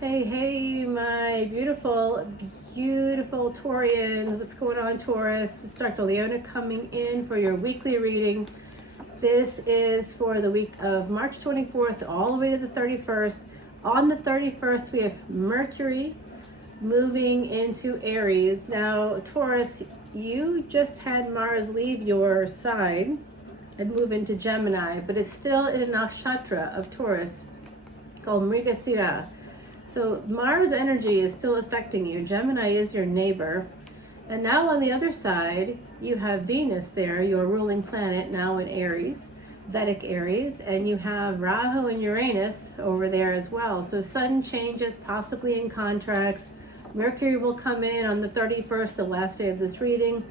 Hey, hey, my beautiful, beautiful Taurians. What's going on, Taurus? It's Dr. Leona coming in for your weekly reading. This is for the week of March 24th all the way to the 31st. On the 31st, we have Mercury moving into Aries. Now, Taurus, you just had Mars leave your sign and move into Gemini, but it's still in a nakshatra of Taurus called Mrigasira. So Mars energy is still affecting you. Gemini is your neighbor. And now on the other side, you have Venus there, your ruling planet, now in Aries, Vedic Aries, and you have Rahu and Uranus over there as well. So sudden changes, possibly in contracts. Mercury will come in on the 31st, the last day of this reading,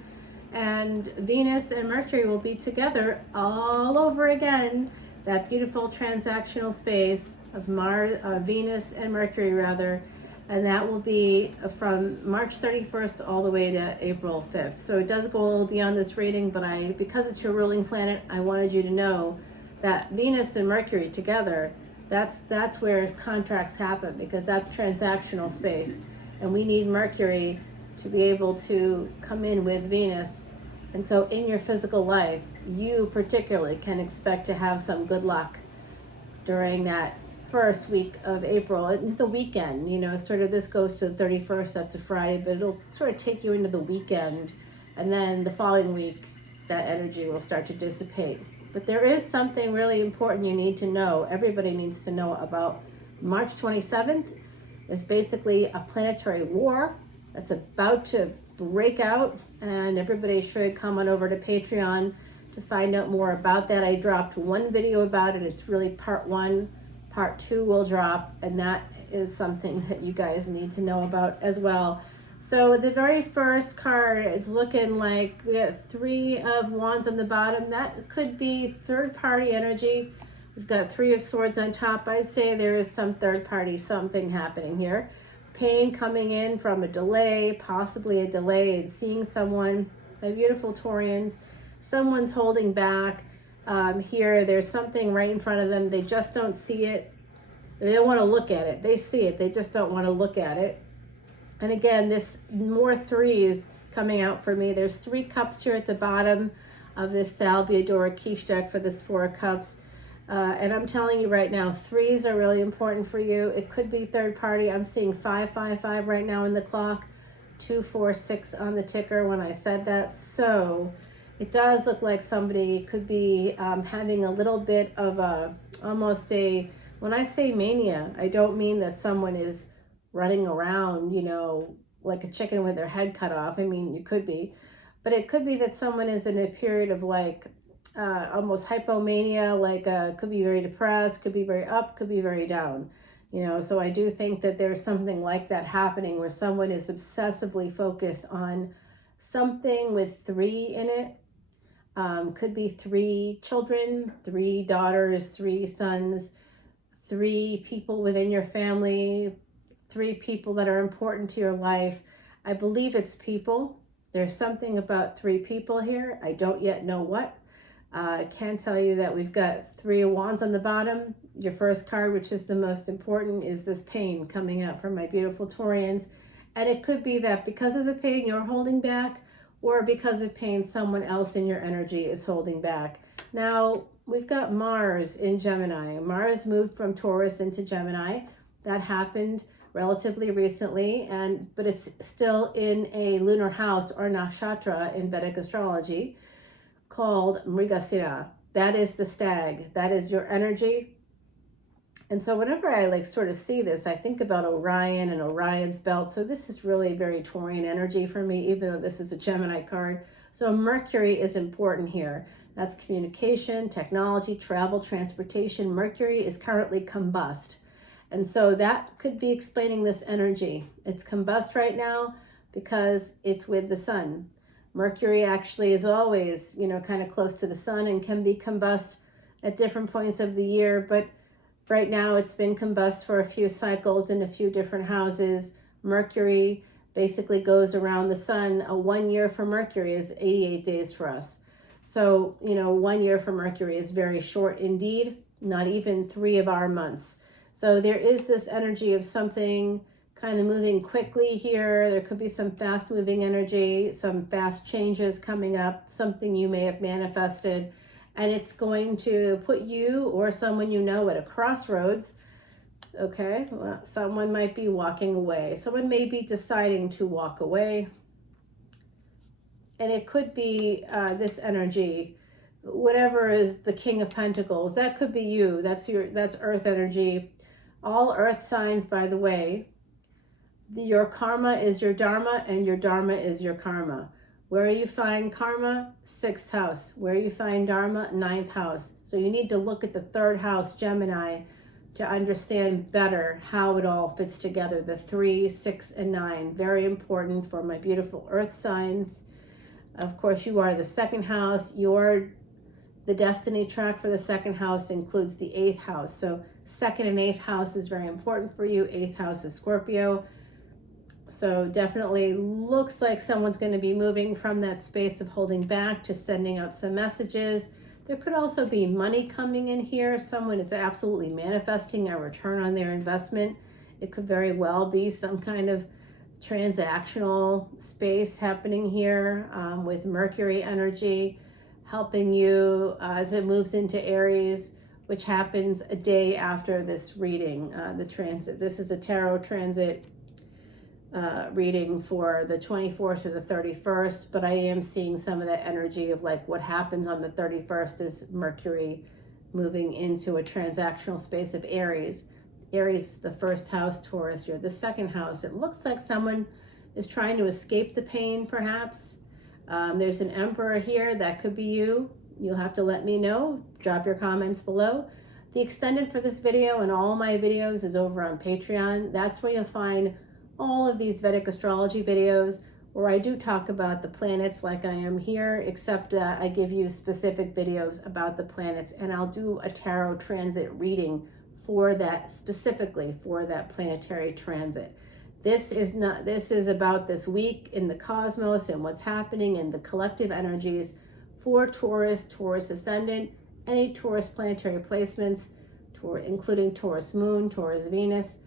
and Venus and Mercury will be together all over again. That beautiful transactional space of Mars, Venus and Mercury rather, and that will be from March 31st all the way to April 5th. So it does go a little beyond this reading, but because it's your ruling planet, I wanted you to know that Venus and Mercury together, that's where contracts happen, because that's transactional space, and we need Mercury to be able to come in with Venus. And so in your physical life, you particularly can expect to have some good luck during that first week of April, into the weekend. Sort of this goes to the 31st, that's a Friday, but it'll sort of take you into the weekend. And then the following week, that energy will start to dissipate. But there is something really important you need to know, everybody needs to know about March 27th. There's basically a planetary war that's about to break out, and everybody should come on over to Patreon to find out more about that. I dropped one video about it. It's really part one. Part two will drop, and that is something that you guys need to know about as well. So the very first card, it's looking like we got 3 of Wands on the bottom. That could be third party energy. We've got 3 of Swords on top. I'd say there is some third party something happening here. Pain coming in from a delay, possibly a delay in seeing someone. My beautiful Taurians, someone's holding back. Here, there's something right in front of them. They just don't see it. They don't want to look at it. They see it. They just don't want to look at it. And again, this more 3s coming out for me. There's 3 cups here at the bottom of this Salviador quiche deck for this 4 of cups. And I'm telling you right now, 3s are really important for you. It could be third party. I'm seeing 555 right now in the clock, 246 on the ticker when I said that. So it does look like somebody could be having a little bit of almost a, when I say mania, I don't mean that someone is running around, like a chicken with their head cut off. I mean, you could be, but it could be that someone is in a period of almost hypomania, could be very depressed, could be very up, could be very down. So I do think that there's something like that happening where someone is obsessively focused on something with 3 in it. Could be 3 children, 3 daughters, 3 sons, 3 people within your family, 3 people that are important to your life. I believe it's people. There's something about 3 people here. I don't yet know what. I can tell you that we've got 3 of Wands on the bottom. Your first card, which is the most important, is this pain coming out from my beautiful Taurians. And it could be that because of the pain you're holding back, or because of pain someone else in your energy is holding back. Now, we've got Mars in Gemini. Mars moved from Taurus into Gemini. That happened relatively recently, but it's still in a lunar house or nakshatra in Vedic astrology called Mrigasira. That is the stag. That is your energy. And so whenever I sort of see this, I think about Orion and Orion's belt. So this is really very Taurian energy for me, even though this is a Gemini card. So Mercury is important here. That's communication, technology, travel, transportation. Mercury is currently combust. And so that could be explaining this energy. It's combust right now because it's with the sun. Mercury actually is always, kind of close to the sun and can be combust at different points of the year. But right now it's been combust for a few cycles in a few different houses. Mercury basically goes around the sun. 1 year for Mercury is 88 days for us. So, 1 year for Mercury is very short indeed, not even 3 of our months. So there is this energy of something kind of moving quickly here. There could be some fast moving energy, some fast changes coming up, something you may have manifested, and it's going to put you or someone you know at a crossroads. Okay, well, someone might be walking away. Someone may be deciding to walk away. And it could be this energy, whatever is the King of Pentacles. That could be you. That's Earth energy. All Earth signs, by the way. Your karma is your dharma, and your dharma is your karma. Where you find karma, 6th house. Where you find dharma, 9th house. So you need to look at the 3rd house, Gemini, to understand better how it all fits together. The 3, 6, and 9. Very important for my beautiful Earth signs. Of course, you are the 2nd house. The destiny track for the 2nd house includes the 8th house. So 2nd and 8th house is very important for you. 8th house is Scorpio. So definitely looks like someone's going to be moving from that space of holding back to sending out some messages. There could also be money coming in here. Someone is absolutely manifesting a return on their investment. It could very well be some kind of transactional space happening here with Mercury energy helping you as it moves into Aries, which happens a day after this reading, the transit. This is a tarot transit reading for the 24th to the 31st, but I am seeing some of that energy of like what happens on the 31st is Mercury moving into a transactional space of Aries. Aries is the 1st house, Taurus, you're the 2nd house. It looks like someone is trying to escape the pain, perhaps. There's an Emperor here. That could be you. You'll have to let me know. Drop your comments below. The extended for this video and all my videos is over on Patreon. That's where you'll find all of these Vedic astrology videos where I do talk about the planets like I am here, except that I give you specific videos about the planets, and I'll do a tarot transit reading for that, specifically for that planetary transit. This is about this week in the cosmos and what's happening in the collective energies for Taurus, Taurus Ascendant, any Taurus planetary placements, including Taurus Moon, Taurus Venus,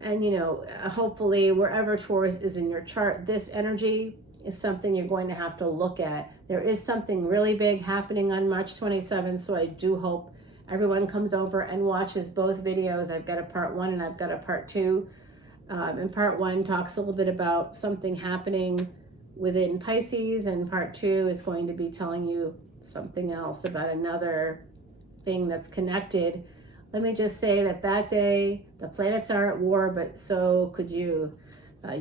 and hopefully wherever Taurus is in your chart, this energy is something you're going to have to look at. There is something really big happening on March 27th, so I do hope everyone comes over and watches both videos. I've got a part 1 and I've got a part 2. And part 1 talks a little bit about something happening within Pisces, and part 2 is going to be telling you something else about another thing that's connected. Let me just say that day, the planets are at war, but so could you.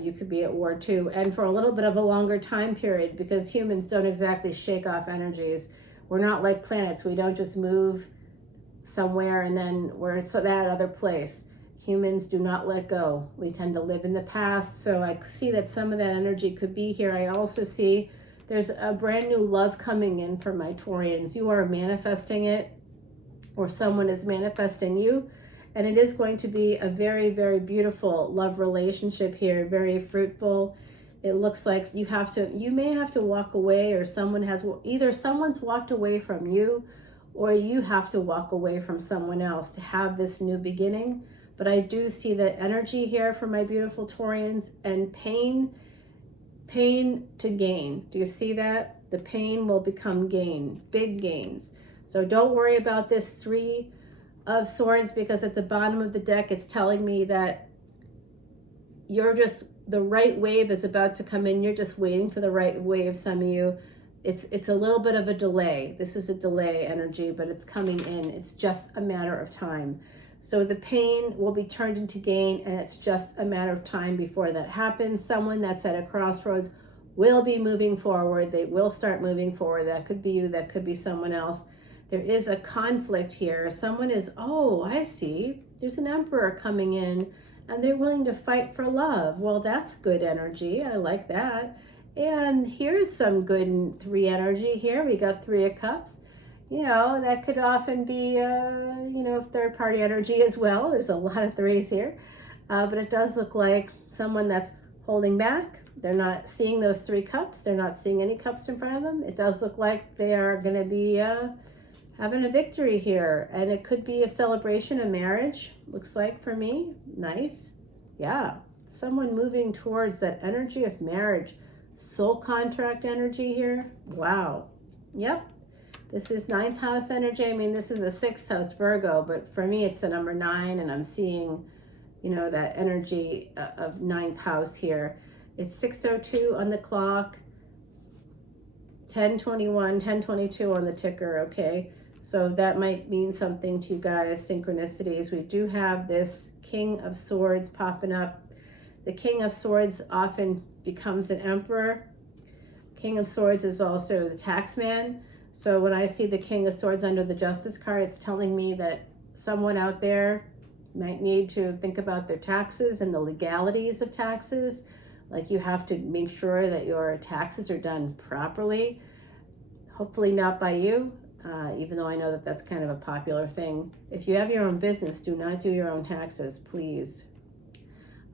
You could be at war too, and for a little bit of a longer time period, because humans don't exactly shake off energies. We're not like planets. We don't just move somewhere and then we're that other place. Humans do not let go. We tend to live in the past, so I see that some of that energy could be here. I also see there's a brand new love coming in for my Taurians. You are manifesting it, or someone is manifesting you, and it is going to be a very, very beautiful love relationship here, very fruitful. It looks like you may have to walk away, or either someone's walked away from you, or you have to walk away from someone else to have this new beginning. But I do see that energy here for my beautiful Taurians, and pain to gain. Do you see that? The pain will become gain, big gains. So don't worry about this 3 of Swords, because at the bottom of the deck, it's telling me that the right wave is about to come in. You're just waiting for the right wave, some of you. It's a little bit of a delay. This is a delay energy, but it's coming in. It's just a matter of time. So the pain will be turned into gain, and it's just a matter of time before that happens. Someone that's at a crossroads will be moving forward. They will start moving forward. That could be you. That could be someone else. There is a conflict here. Someone is, oh, I see. There's an Emperor coming in, and they're willing to fight for love. Well, that's good energy. I like that. And here's some good 3 energy here. We got 3 of Cups. That could often be, third-party energy as well. There's a lot of 3s here. But it does look like someone that's holding back. They're not seeing those 3 cups. They're not seeing any cups in front of them. It does look like they are going to be having a victory here, and it could be a celebration of marriage, looks like for me. Nice. Yeah, someone moving towards that energy of marriage, soul contract energy here. Wow. Yep. This is ninth house energy. I mean, this is the sixth house Virgo, but for me it's the number 9, and I'm seeing, you know, that energy of ninth house here. It's 6:02 on the clock, 10:21, 10:22 on the ticker, okay? So that might mean something to you guys, synchronicities. We do have this King of Swords popping up. The King of Swords often becomes an emperor. King of Swords is also the taxman. So when I see the King of Swords under the Justice card, it's telling me that someone out there might need to think about their taxes and the legalities of taxes. Like, you have to make sure that your taxes are done properly. Hopefully not by you, even though I know that that's kind of a popular thing. If you have your own business, do not do your own taxes, please.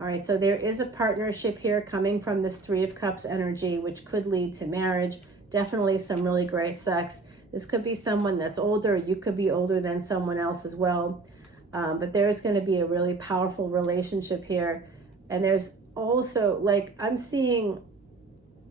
All right, so there is a partnership here coming from this Three of Cups energy, which could lead to marriage. Definitely some really great sex. This could be someone that's older. You could be older than someone else as well. But there's going to be a really powerful relationship here. And there's also, like, I'm seeing,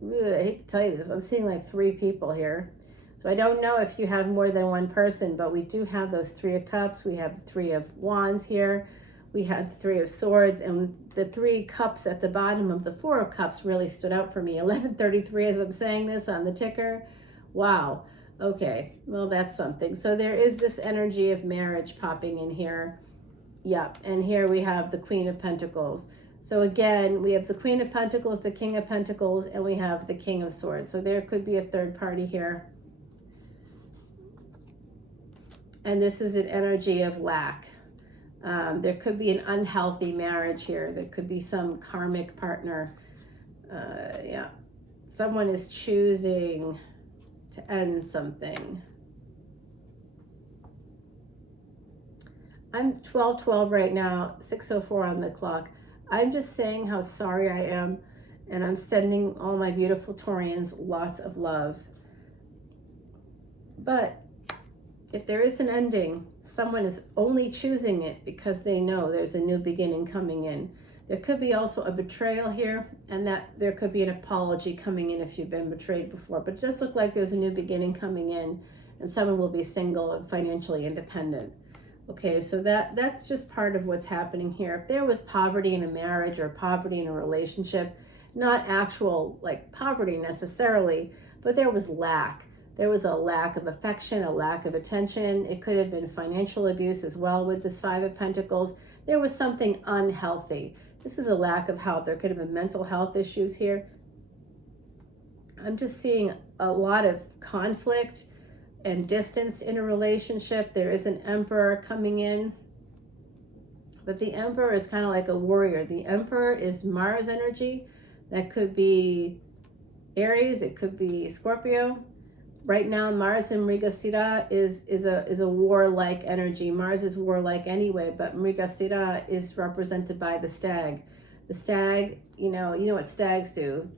I hate to tell you this, I'm seeing like 3 people here. So I don't know if you have more than one person, but we do have those 3 of Cups. We have 3 of Wands here. We had 3 of Swords, and the 3 cups at the bottom of the 4 of Cups really stood out for me. 11:33 as I'm saying this on the ticker. Wow. Okay. Well, that's something. So there is this energy of marriage popping in here. Yep. And here we have the Queen of Pentacles. So again, we have the Queen of Pentacles, the King of Pentacles, and we have the King of Swords. So there could be a third party here. And this is an energy of lack. There could be an unhealthy marriage here. There could be some karmic partner. Yeah. Someone is choosing to end something. I'm 12:12 right now, 6:04 on the clock. I'm just saying how sorry I am, and I'm sending all my beautiful Taurians lots of love. But if there is an ending, someone is only choosing it because they know there's a new beginning coming in. There could be also a betrayal here, and that there could be an apology coming in if you've been betrayed before. But it does look like there's a new beginning coming in, and someone will be single and financially independent. Okay, so that's just part of what's happening here. If there was poverty in a marriage or poverty in a relationship, not actual like poverty necessarily, but there was lack. There was a lack of affection, a lack of attention. It could have been financial abuse as well with this 5 of Pentacles. There was something unhealthy. This is a lack of health. There could have been mental health issues here. I'm just seeing a lot of conflict and distance in a relationship. There is an Emperor coming in. But the Emperor is kind of like a warrior. The Emperor is Mars energy. That could be Aries. It could be Scorpio. Right now, Mars in Mrigasira is a warlike energy. Mars is warlike anyway, but Mrigasira is represented by the stag. The stag, you know what stags do.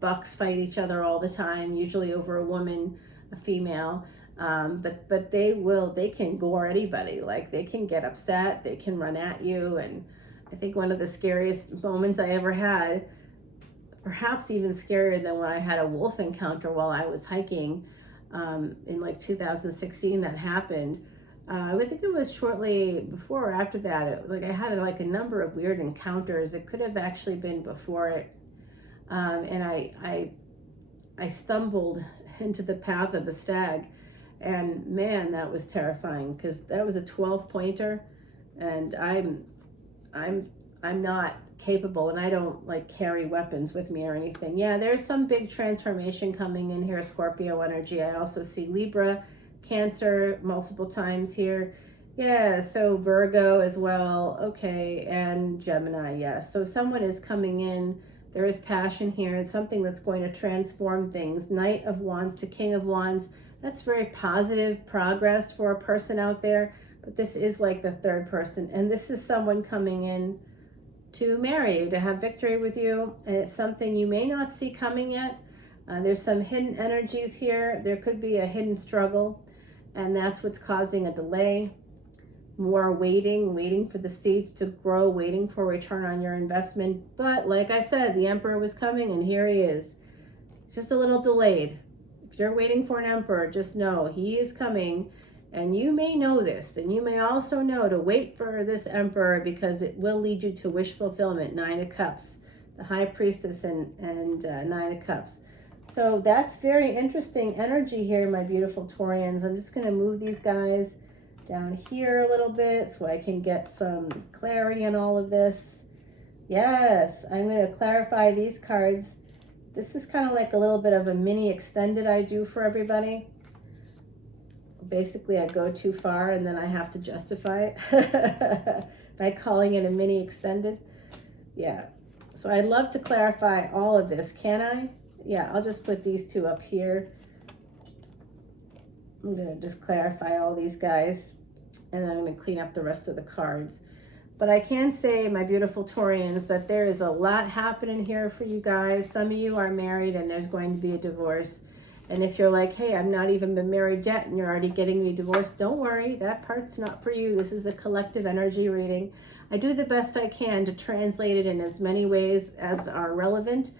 Bucks fight each other all the time, usually over a woman, a female. But they can gore anybody. Like, they can get upset, they can run at you. And I think one of the scariest moments I ever had, perhaps even scarier than when I had a wolf encounter while I was hiking in like 2016 that happened. I think it was shortly before or after that. I had like a number of weird encounters. It could have actually been before it. And I stumbled into the path of a stag, and man, that was terrifying because that was a 12-pointer, and I'm not capable, and I don't like carry weapons with me or anything. Yeah, there's some big transformation coming in here, Scorpio energy. I also see Libra, Cancer multiple times here. Yeah, so Virgo as well. Okay, and Gemini, yes. So someone is coming in. There is passion here. It's something that's going to transform things. Knight of Wands to King of Wands. That's very positive progress for a person out there. But this is like the third person. And this is someone coming in to marry you, to have victory with you. And it's something you may not see coming yet. There's some hidden energies here. There could be a hidden struggle. and that's what's causing a delay. More waiting for the seeds to grow, waiting for a return on your investment. But like I said, the Emperor was coming, and here he is. It's just a little delayed. If you're waiting for an Emperor, just know he is coming, and you may know this, and you may also know to wait for this Emperor because it will lead you to wish fulfillment. 9 of Cups, the High Priestess, and 9 of Cups. So that's very interesting energy here, my beautiful Taurians. I'm just going to move these guys down here a little bit so I can get some clarity on all of this. Yes, I'm going to clarify these cards. This is kind of like a little bit of a mini extended I do for everybody. Basically, I go too far and then I have to justify it by calling it a mini extended. Yeah, so I'd love to clarify all of this. Can I? Yeah, I'll just put these two up here. I'm going to just clarify all these guys, and then I'm going to clean up the rest of the cards. But I can say, my beautiful Taurians, that there is a lot happening here for you guys. Some of you are married and there's going to be a divorce. And if you're like, hey, I've not even been married yet and you're already getting me divorced, don't worry. That part's not for you. This is a collective energy reading. I do the best I can to translate it in as many ways as are relevant.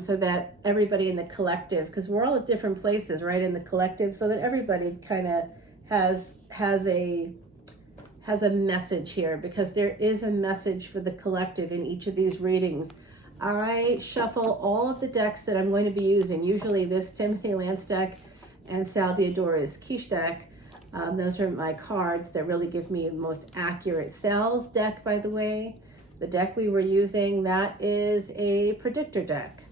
So that everybody in the collective, because we're all at different places, right, in the collective, so that everybody kind of has a message here, because there is a message for the collective in each of these readings. I shuffle all of the decks that I'm going to be using, usually this Timothy Lance deck and Salviadora's Quiche deck. Those are my cards that really give me the most accurate. Sal's deck, by the way, the deck we were using, that is a predictor deck.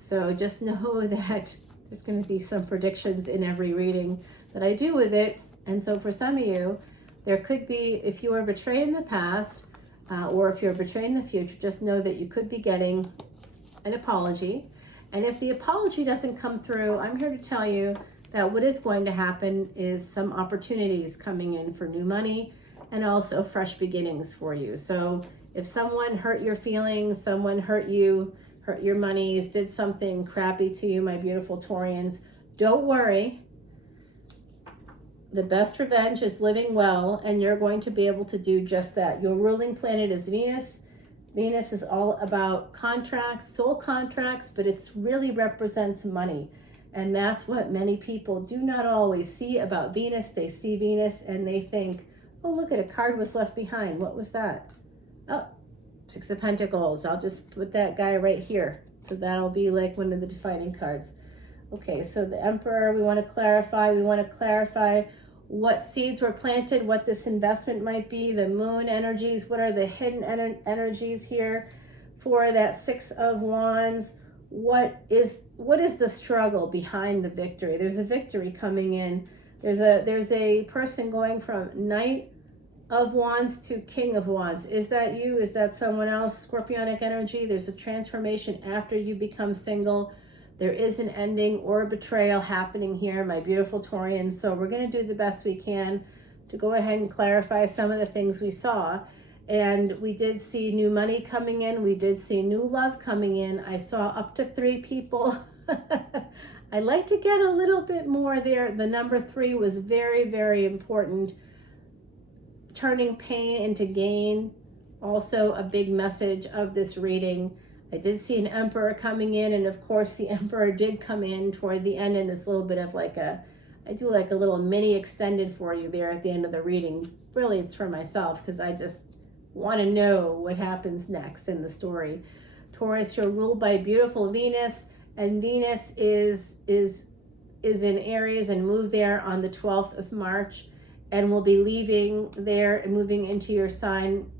So just know that there's going to be some predictions in every reading that I do with it. And so for some of you, there could be, if you were betrayed in the past, or if you're betrayed in the future, just know that you could be getting an apology. And if the apology doesn't come through, I'm here to tell you that what is going to happen is some opportunities coming in for new money and also fresh beginnings for you. So if someone hurt your feelings, someone hurt you, hurt your monies, did something crappy to you, my beautiful Taurians, don't worry. The best revenge is living well, and you're going to be able to do just that. Your ruling planet is Venus. Venus is all about contracts, soul contracts, but it really represents money. And that's what many people do not always see about Venus. They see Venus and they think, oh, look at a card was left behind. What was that? Oh, 6 of Pentacles. I'll just put that guy right here. So that'll be like one of the defining cards. Okay, so the Emperor, we want to clarify. We want to clarify what seeds were planted, what this investment might be, the moon energies, what are the hidden energies here for that 6 of Wands. What is the struggle behind the victory? There's a victory coming in. There's a person going from Knight of Wands to King of Wands. Is that you? Is that someone else? Scorpionic energy. There's a transformation after you become single. There is an ending or a betrayal happening here, my beautiful Taurians. So we're going to do the best we can to go ahead and clarify some of the things we saw. And we did see new money coming in. We did see new love coming in. I saw up to 3 people. I'd like to get a little bit more there. The number 3 was very, very important. Turning pain into gain. Also a big message of this reading. I did see an Emperor coming in, and of course the Emperor did come in toward the end in this little bit of like I do like a little mini extended for you there at the end of the reading. Really, it's for myself because I just want to know what happens next in the story. Taurus, you're ruled by beautiful Venus, and Venus is in Aries and moved there on the 12th of March, and will be leaving there and moving into your sign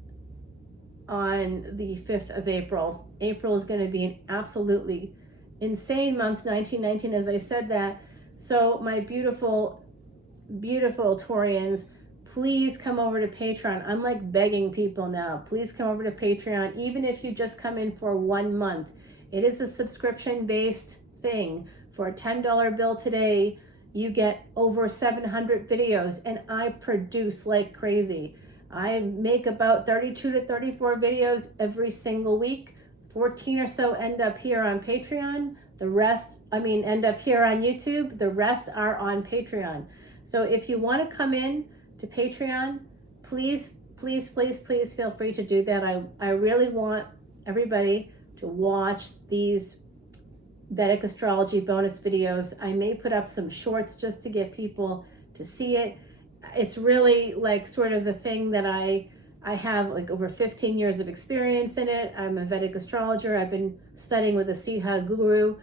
on the 5th of April. April is going to be an absolutely insane month, 1919, as I said that. So my beautiful, beautiful Taurians, please come over to Patreon. I'm like begging people now. Please come over to Patreon, even if you just come in for 1 month. It is a subscription-based thing. For a $10 bill today, you get over 700 videos, and I produce like crazy. I make about 32 to 34 videos every single week. 14 or so end up here on Patreon. The rest, end up here on YouTube. The rest are on Patreon. So if you want to come in to Patreon, please, please, please, please feel free to do that. I really want everybody to watch these Vedic Astrology bonus videos. I may put up some shorts just to get people to see it. It's really like sort of the thing that I have like over 15 years of experience in it. I'm a Vedic astrologer. I've been studying with a Siddha guru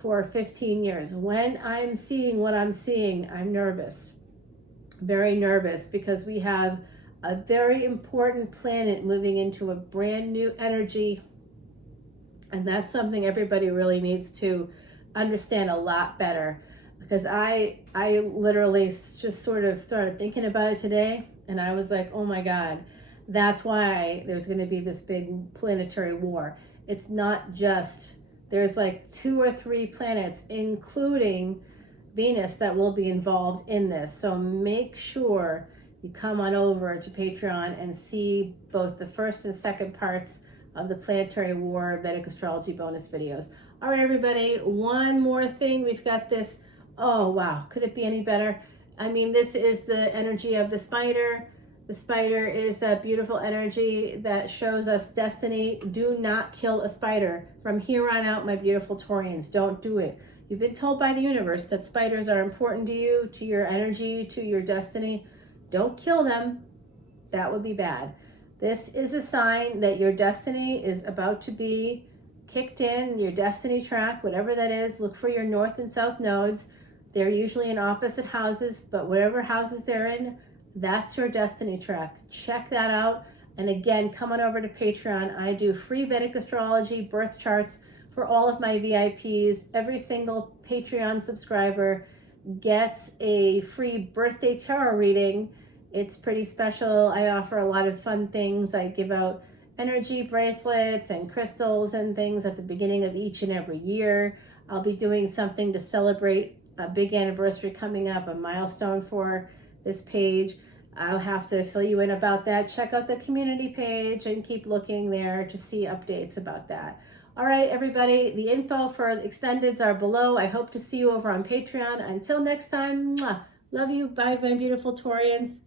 for 15 years. When I'm seeing what I'm seeing, I'm nervous, very nervous, because we have a very important planet moving into a brand new energy. And that's something everybody really needs to understand a lot better, because I literally just sort of started thinking about it today, and I was like, oh my God, that's why there's going to be this big planetary war. It's not just, there's like 2 or 3 planets, including Venus, that will be involved in this. So make sure you come on over to Patreon and see both the first and second parts of the Planetary War Vedic Astrology bonus videos. All right, everybody, one more thing. We've got this. Oh, wow. Could it be any better? I mean, this is the energy of the spider. The spider is that beautiful energy that shows us destiny. Do not kill a spider. From here on out, my beautiful Taurians, don't do it. You've been told by the universe that spiders are important to you, to your energy, to your destiny. Don't kill them. That would be bad. This is a sign that your destiny is about to be kicked in, your destiny track, whatever that is. Look for your north and south nodes. They're usually in opposite houses, but whatever houses they're in, that's your destiny track. Check that out. And again, come on over to Patreon. I do free Vedic astrology birth charts for all of my VIPs. Every single Patreon subscriber gets a free birthday tarot reading. It's pretty special. I offer a lot of fun things. I give out energy bracelets and crystals and things at the beginning of each and every year. I'll be doing something to celebrate a big anniversary coming up, a milestone for this page. I'll have to fill you in about that. Check out the community page and keep looking there to see updates about that. All right, everybody, the info for the extendeds are below. I hope to see you over on Patreon. Until next time, mwah, love you. Bye, my beautiful Taurians.